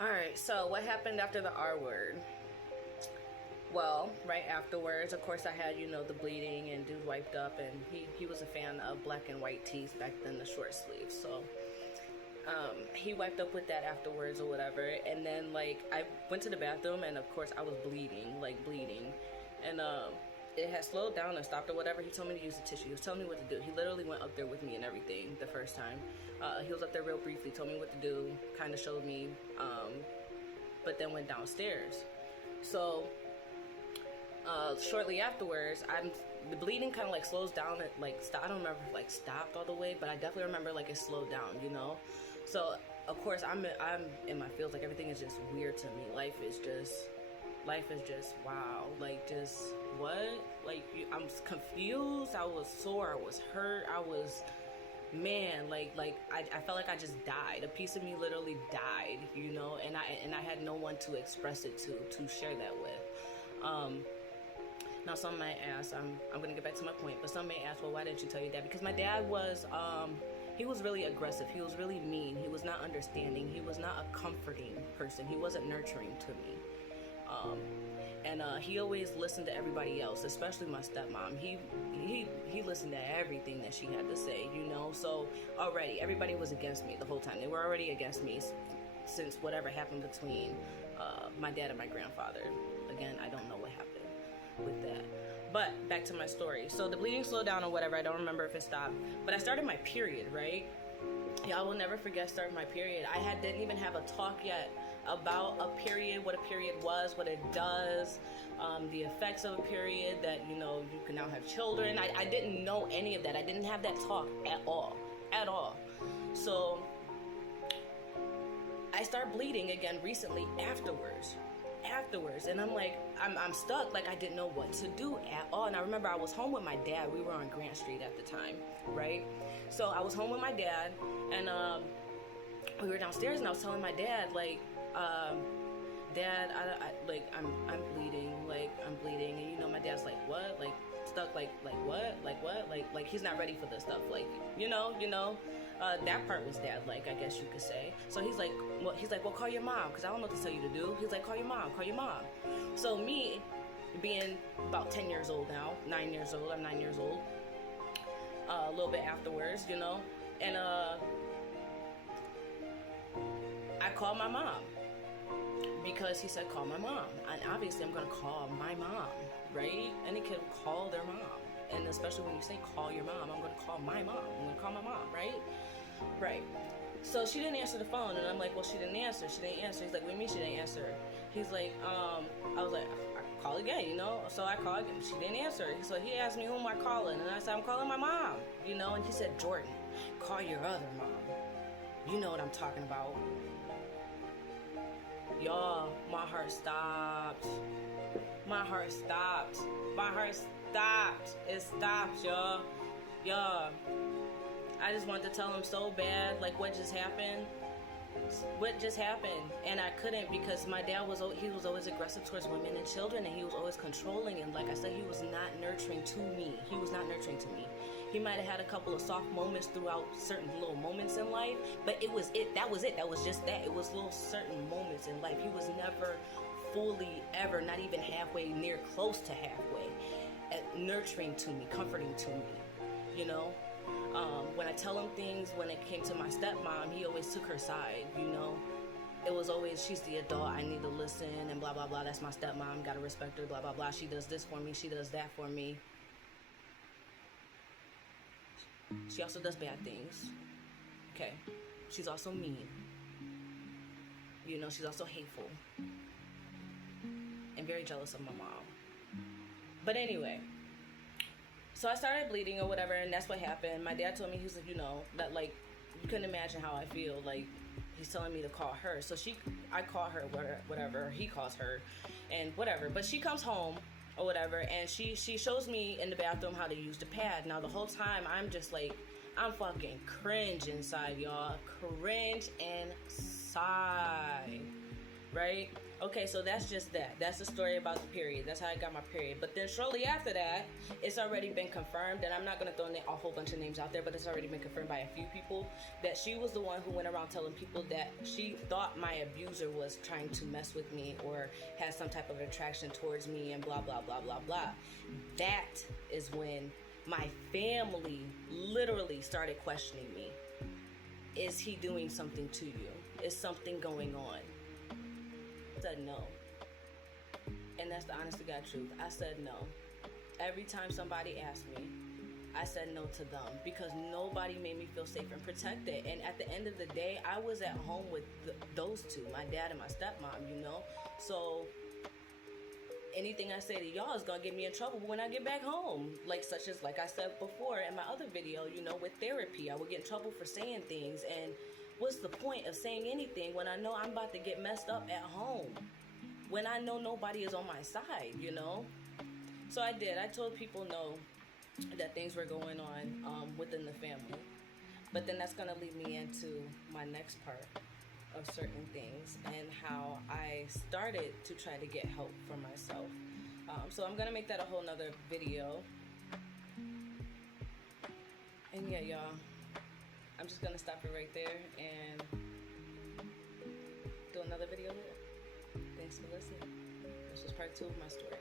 Alright, so what happened after the R word? Well, right afterwards, of course, I had, the bleeding and dude wiped up, and he was a fan of black and white tees back then, the short sleeves. So he wiped up with that afterwards or whatever. And then, like, I went to the bathroom, and of course, I was bleeding, like, bleeding. And it had slowed down and stopped or whatever. He told me to use the tissue. He was telling me what to do. He literally went up there with me and everything the first time. He was up there real briefly, told me what to do, kind of showed me, but then went downstairs. So shortly afterwards, the bleeding kind of like slows down. I don't remember if like stopped all the way, but I definitely remember like it slowed down. So of course I'm in my feels, like everything is just weird to me. Life is just wow. Like just what? Like I'm confused. I was sore. I was hurt. I was man. I felt like I just died. A piece of me literally died. And I had no one to express it to share that with. Now, some might ask, I'm going to get back to my point, but some may ask, well, why didn't you tell your dad? Because my dad was, he was really aggressive. He was really mean. He was not understanding. He was not a comforting person. He wasn't nurturing to me. And he always listened to everybody else, especially my stepmom. He listened to everything that she had to say, So already, everybody was against me the whole time. They were already against me since whatever happened between my dad and my grandfather. Again, I don't know what happened with that. But back to my story. So the bleeding slowed down or whatever. I don't remember if it stopped. But I started my period, right? Yeah, I will never forget starting my period. Didn't even have a talk yet about a period, what a period was, what it does, the effects of a period, that, you can now have children. I didn't know any of that. I didn't have that talk at all. At all. So I started bleeding again recently afterwards, and I'm like, I'm stuck. Like, I didn't know what to do at all. And I remember I was home with my dad. We were on Grant Street at the time, right? So I was home with my dad, and we were downstairs, and I was telling my dad, like, Dad, I'm bleeding, I'm bleeding. And my dad's like, what? Like, stuck, like what? Like he's not ready for this stuff. Like, that part was dad, like, I guess you could say. So he's like, well, call your mom, because I don't know what to tell you to do. He's like, call your mom. So me, being about 10 years old now, 9 years old, I'm 9 years old, a little bit afterwards, and I called my mom, because he said, call my mom. And obviously I'm going to call my mom, right? Any kid will call their mom. And especially when you say call your mom, I'm going to call my mom. I'm going to call my mom, right? Right. So she didn't answer the phone, and I'm like, well, she didn't answer. He's like, what do you mean she didn't answer? He's like, I was like, I call again, So I called again. She didn't answer. So he asked me, who am I calling? And I said, I'm calling my mom, And he said, Jordan, call your other mom. You know what I'm talking about. Y'all, my heart stopped. It stopped, y'all. I just wanted to tell him so bad, like, what just happened. And I couldn't, because my dad was always aggressive towards women and children, and he was always controlling, and like I said, he was not nurturing to me. He might have had a couple of soft moments throughout certain little moments in life, but that was just that. It was little certain moments in life. He was never fully, ever, not even halfway, near close to halfway, at nurturing to me, comforting to me, when I tell him things, when it came to my stepmom, he always took her side, It was always, she's the adult, I need to listen, and blah, blah, blah, that's my stepmom, gotta respect her, blah, blah, blah, she does this for me, she does that for me. She also does bad things, okay? She's also mean. She's also hateful. And very jealous of my mom. But anyway, so I started bleeding or whatever, and that's what happened. My dad told me, he was like, that, like, you couldn't imagine how I feel. Like, he's telling me to call her. So I call her, whatever, he calls her, and whatever. But she comes home or whatever, and she shows me in the bathroom how to use the pad. Now, the whole time, I'm just like, I'm fucking cringe inside, y'all. Cringe inside. right? Okay, so that's just that. That's the story about the period. That's how I got my period. But then shortly after that, it's already been confirmed, and I'm not going to throw a whole bunch of names out there, but it's already been confirmed by a few people that she was the one who went around telling people that she thought my abuser was trying to mess with me or had some type of attraction towards me and blah, blah, blah, blah, blah. That is when my family literally started questioning me. Is he doing something to you? Is something going on? I said no. And that's the honest to God truth. I said no. Every time somebody asked me, I said no to them because nobody made me feel safe and protected. And at the end of the day, I was at home with those two, my dad and my stepmom, you know? So anything I say to y'all is gonna get me in trouble when I get back home. Like I said before in my other video, you know, with therapy, I would get in trouble for saying things. And what's the point of saying anything when I know I'm about to get messed up at home? When I know nobody is on my side, you know? So I did. I told people no, that things were going on within the family. But then that's gonna lead me into my next part of certain things and how I started to try to get help for myself. So I'm gonna make that a whole nother video. And yeah, y'all, I'm just gonna stop it right there and do another video later. Thanks for listening. This was part 2 of my story.